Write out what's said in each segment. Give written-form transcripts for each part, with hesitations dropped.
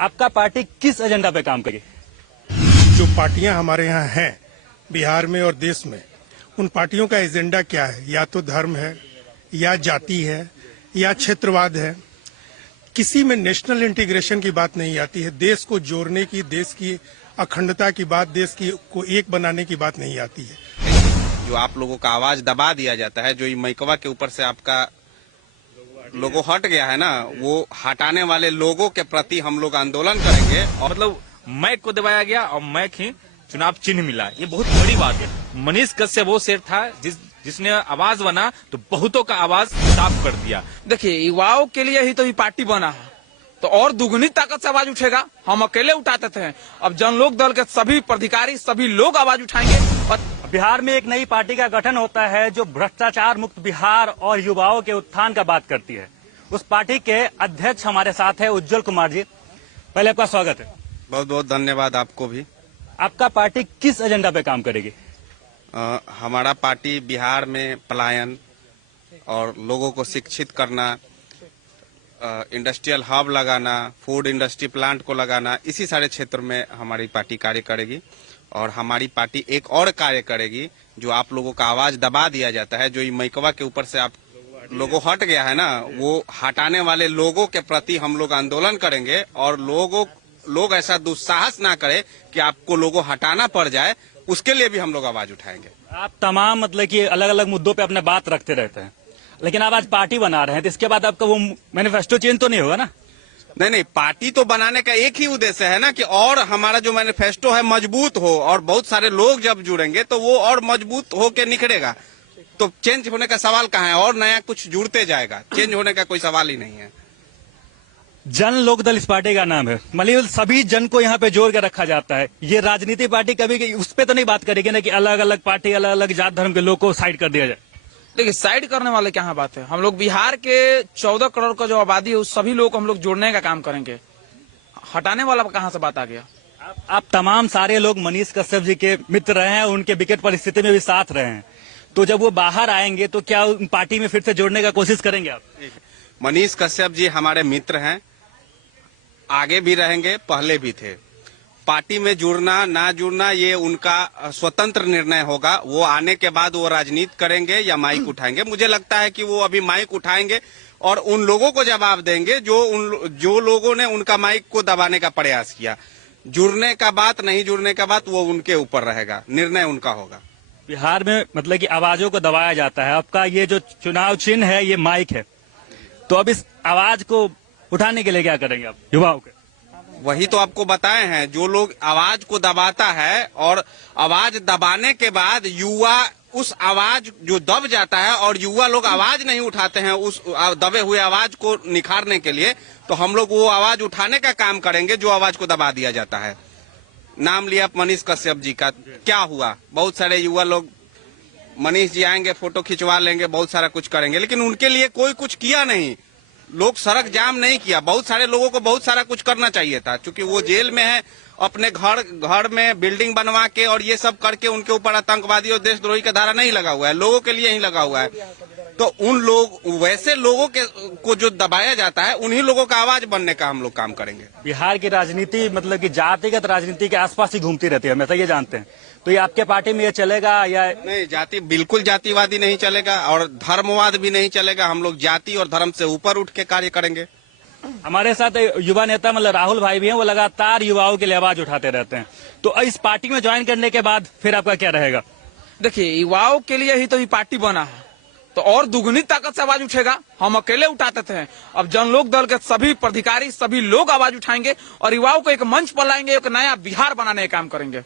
आपका पार्टी किस एजेंडा पे काम करेगी? जो पार्टियां हमारे यहाँ हैं बिहार में और देश में, उन पार्टियों का एजेंडा क्या है? या तो धर्म है, या जाति है, या क्षेत्रवाद है। किसी में नेशनल इंटीग्रेशन की बात नहीं आती है। देश को जोड़ने की, देश की अखंडता की बात, देश की को एक बनाने की बात नहीं आती है। जो आप लोगों का आवाज दबा दिया जाता है, जो ये मैकवा के ऊपर से आपका लोगो हट गया है ना, वो हटाने वाले लोगों के प्रति हम लोग आंदोलन करेंगे। और मतलब मैक को दबाया गया और मैक ही चुनाव चिन्ह मिला, ये बहुत बड़ी बात है। मनीष कश्यप वो शेर था जिसने आवाज बना तो बहुतों का आवाज साफ कर दिया। देखिए, युवाओं के लिए ही तो ये पार्टी बना है, तो और दुगनी ताकत से आवाज उठेगा। हम अकेले उठाते थे, अब जनलोक दल के सभी पदाधिकारी, सभी लोग आवाज उठाएंगे। और बिहार में एक नई पार्टी का गठन होता है जो भ्रष्टाचार मुक्त बिहार और युवाओं के उत्थान का बात करती है। उस पार्टी के अध्यक्ष हमारे साथ है उज्जवल कुमार जी। पहले आपका स्वागत है। बहुत बहुत धन्यवाद आपको भी। आपका पार्टी किस एजेंडा पे काम करेगी? हमारा पार्टी बिहार में पलायन और लोगों को शिक्षित करना, इंडस्ट्रियल हब लगाना, फूड इंडस्ट्री प्लांट को लगाना, इसी सारे क्षेत्र में हमारी पार्टी कार्य करेगी। और हमारी पार्टी एक और कार्य करेगी, जो आप लोगों का आवाज दबा दिया जाता है, जो ये मैकवा के ऊपर से आप लोगो हट गया है ना, वो हटाने वाले लोगों के प्रति हम लोग आंदोलन करेंगे। और लोग ऐसा दुस्साहस ना करे कि आपको लोगो हटाना पड़ जाए, उसके लिए भी हम लोग आवाज उठाएंगे। आप तमाम मतलब कि अलग अलग मुद्दों पे अपने बात रखते रहते हैं, लेकिन आप आज पार्टी बना रहे हैं, तो इसके बाद आपका वो मैनिफेस्टो चेंज तो नहीं होगा ना? नहीं, पार्टी तो बनाने का एक ही उद्देश्य है ना कि और हमारा जो मैनिफेस्टो है मजबूत हो, और बहुत सारे लोग जब जुड़ेंगे तो वो और मजबूत होके निखरेगा। तो चेंज होने का सवाल कहाँ है? और नया कुछ जुड़ते जाएगा, चेंज होने का कोई सवाल ही नहीं है। जन लोक दल इस पार्टी का नाम है, मतलब सभी जन को यहाँ पे जोड़ के रखा जाता है। ये राजनीति पार्टी कभी उस पे तो नहीं बात करेगी ना कि अलग अलग पार्टी, अलग अलग जात धर्म के लोग को साइड कर दिया जाए। देखिए, साइड करने वाले क्या बात है। हम लोग बिहार के 14 करोड़ का जो आबादी है, उस सभी लोग हम लोग जोड़ने का काम करेंगे। हटाने वाला कहाँ से बात आ गया? आप तमाम सारे लोग मनीष कश्यप जी के मित्र रहे हैं, उनके विकट परिस्थिति में भी साथ रहे हैं, तो जब वो बाहर आएंगे तो क्या पार्टी में फिर से जोड़ने का कोशिश करेंगे आप? मनीष कश्यप जी हमारे मित्र हैं, आगे भी रहेंगे, पहले भी थे। पार्टी में जुड़ना ना जुड़ना ये उनका स्वतंत्र निर्णय होगा। वो आने के बाद वो राजनीति करेंगे या माइक उठाएंगे। मुझे लगता है कि वो अभी माइक उठाएंगे और उन लोगों को जवाब देंगे जो लोगों ने उनका माइक को दबाने का प्रयास किया। जुड़ने का बात, नहीं जुड़ने का बात, वो उनके ऊपर रहेगा, निर्णय उनका होगा। बिहार में मतलब कि आवाजों को दबाया जाता है। आपका ये जो चुनाव चिन्ह है ये माइक है, तो अब इस आवाज को उठाने के लिए क्या करेंगे आप युवाओं के? वही तो आपको बताए हैं, जो लोग आवाज को दबाता है और आवाज दबाने के बाद युवा उस आवाज जो दब जाता है और युवा लोग आवाज नहीं उठाते हैं उस दबे हुए आवाज को निखारने के लिए, तो हम लोग वो आवाज उठाने का काम करेंगे जो आवाज को दबा दिया जाता है। नाम लिया मनीष कश्यप जी का, क्या हुआ? बहुत सारे युवा लोग, मनीष जी आएंगे, फोटो खिंचवा लेंगे, बहुत सारा कुछ करेंगे, लेकिन उनके लिए कोई कुछ किया नहीं। लोग सड़क जाम नहीं किया। बहुत सारे लोगों को बहुत सारा कुछ करना चाहिए था, क्योंकि वो जेल में है, अपने घर में बिल्डिंग बनवा के और ये सब करके उनके ऊपर आतंकवादी और देशद्रोही का धारा नहीं लगा हुआ है, लोगों के लिए ही लगा हुआ है। तो उन लोग, वैसे लोगों को जो दबाया जाता है, उन्हीं लोगों का आवाज बनने का हम लोग काम करेंगे। बिहार की राजनीति मतलब कि जातिगत राजनीति के आसपास ही घूमती रहती है, हमेशा ये जानते हैं। तो ये आपके पार्टी में ये चलेगा या नहीं? बिल्कुल जातिवादी नहीं चलेगा और धर्मवाद भी नहीं चलेगा। हम लोग जाति और धर्म से ऊपर उठ के कार्य करेंगे। हमारे साथ युवा नेता मतलब राहुल भाई भी हैं, वो लगातार युवाओं के लिए आवाज उठाते रहते हैं। तो इस पार्टी में ज्वाइन करने के बाद फिर आपका क्या रहेगा? देखिए, युवाओं के लिए ही तो ये पार्टी बना है, तो और दुगनी ताकत से आवाज उठेगा। हम अकेले उठाते थे, अब जनलोक दल के सभी पदाधिकारी, सभी लोग आवाज उठाएंगे और युवाओं को एक मंच पर लाएंगे, एक नया बिहार बनाने का काम करेंगे।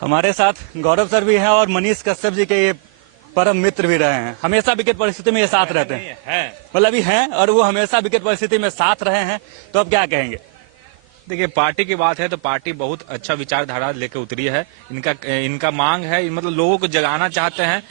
हमारे साथ गौरव सर भी हैं और मनीष कश्यप जी के ये परम मित्र भी रहे हैं, हमेशा विकट परिस्थिति में ये साथ रहते हैं, मतलब अभी हैं और वो हमेशा विकट परिस्थिति में साथ रहे हैं। तो अब क्या कहेंगे? देखिए, पार्टी की बात है तो पार्टी बहुत अच्छा विचारधारा लेकर उतरी है। इनका मांग है, मतलब लोगों को जगाना चाहते हैं।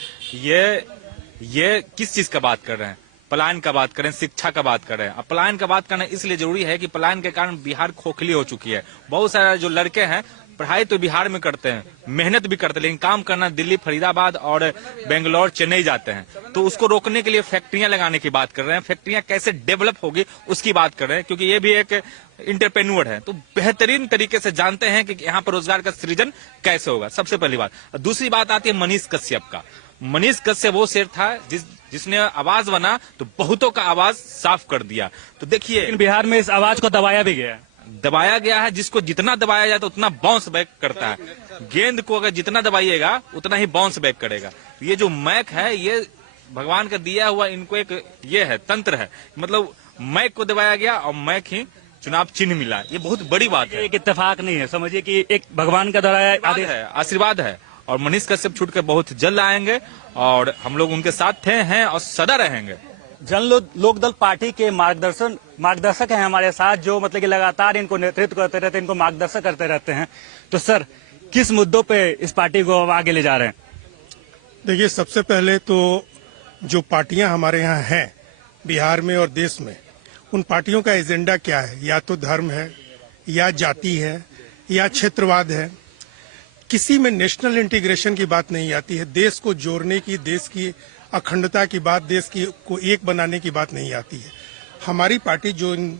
ये किस चीज का बात कर रहे हैं? पलायन का बात करें, शिक्षा का बात करें। अब पलायन का बात करना इसलिए जरूरी है कि पलायन के कारण बिहार खोखली हो चुकी है। बहुत सारे जो लड़के हैं पढ़ाई तो बिहार में करते हैं, मेहनत भी करते हैं, लेकिन काम करना दिल्ली, फरीदाबाद और बेंगलोर, चेन्नई जाते हैं। तो उसको रोकने के लिए फैक्ट्रियां लगाने की बात कर रहे हैं। फैक्ट्रियां कैसे डेवलप होगी उसकी बात कर रहे हैं, क्योंकि ये भी एक इंटरप्रेन्योर है। तो बेहतरीन तरीके से जानते हैं कि यहाँ पर रोजगार का सृजन कैसे होगा, सबसे पहली बात। दूसरी बात आती है मनीष कश्यप का। मनीष कश्यप वो शेर था जिसने आवाज बना तो बहुतों का आवाज साफ कर दिया। तो देखिए, लेकिन बिहार में इस आवाज को दबाया भी गया है। दबाया गया है। जिसको जितना दबाया जाए तो उतना बाउंस बैक करता है। गेंद को अगर जितना दबाइएगा उतना ही बाउंस बैक करेगा। ये जो मैक है, ये भगवान का दिया हुआ इनको एक ये है, तंत्र है। मतलब मैक को दबाया गया और मैक ही चुनाव चिन्ह मिला। ये बहुत बड़ी बात है। एक इत्तेफाक नहीं है, समझिए कि एक भगवान का दौरा आदेश है, आशीर्वाद है। और मनीष कश्यप छूट के बहुत जल्द आएंगे और हम लोग उनके साथ हैं और सदा रहेंगे। जन लोकदल पार्टी के मार्गदर्शक हैं हमारे साथ, जो मतलब कि लगातार इनको नेतृत्व करते रहते हैं, इनको मार्गदर्शक करते रहते हैं। तो सर, किस मुद्दों पे इस पार्टी को आगे ले जा रहे हैं? देखिए, सबसे पहले तो जो पार्टियां हमारे यहाँ हैं बिहार में और देश में, उन पार्टियों का एजेंडा क्या है? या तो धर्म है, या जाति है, या क्षेत्रवाद है। किसी में नेशनल इंटीग्रेशन की बात नहीं आती है। देश को जोड़ने की, देश की अखंडता की बात, देश की को एक बनाने की बात नहीं आती है। हमारी पार्टी जो इन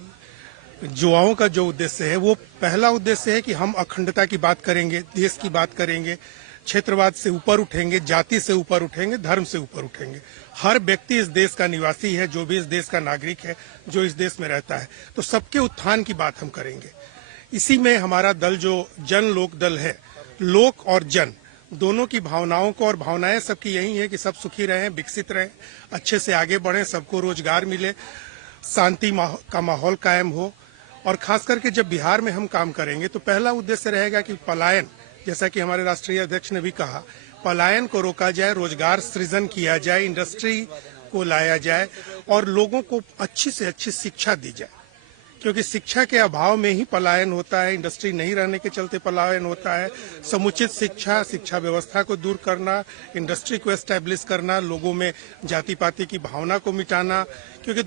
युवाओं का जो उद्देश्य है, वो पहला उद्देश्य है कि हम अखंडता की बात करेंगे, देश की बात करेंगे, क्षेत्रवाद से ऊपर उठेंगे, जाति से ऊपर उठेंगे, धर्म से ऊपर उठेंगे। हर व्यक्ति इस देश का निवासी है, जो भी इस देश का नागरिक है, जो इस देश में रहता है, तो सबके उत्थान की बात हम करेंगे। इसी में हमारा दल जो जन लोक दल है, लोक और जन दोनों की भावनाओं को, और भावनाएं सबकी यही है कि सब सुखी रहें, विकसित रहें, अच्छे से आगे बढ़ें, सबको रोजगार मिले, शांति का माहौल कायम हो। और खास करके जब बिहार में हम काम करेंगे तो पहला उद्देश्य रहेगा कि पलायन, जैसा कि हमारे राष्ट्रीय अध्यक्ष ने भी कहा, पलायन को रोका जाए, रोजगार सृजन किया जाए, इंडस्ट्री को लाया जाए और लोगों को अच्छी से अच्छी शिक्षा दी जाए। क्योंकि शिक्षा के अभाव में ही पलायन होता है, इंडस्ट्री नहीं रहने के चलते पलायन होता है। समुचित शिक्षा व्यवस्था को दूर करना, इंडस्ट्री को एस्टैब्लिश करना, लोगों में जाति पाति की भावना को मिटाना, क्योंकि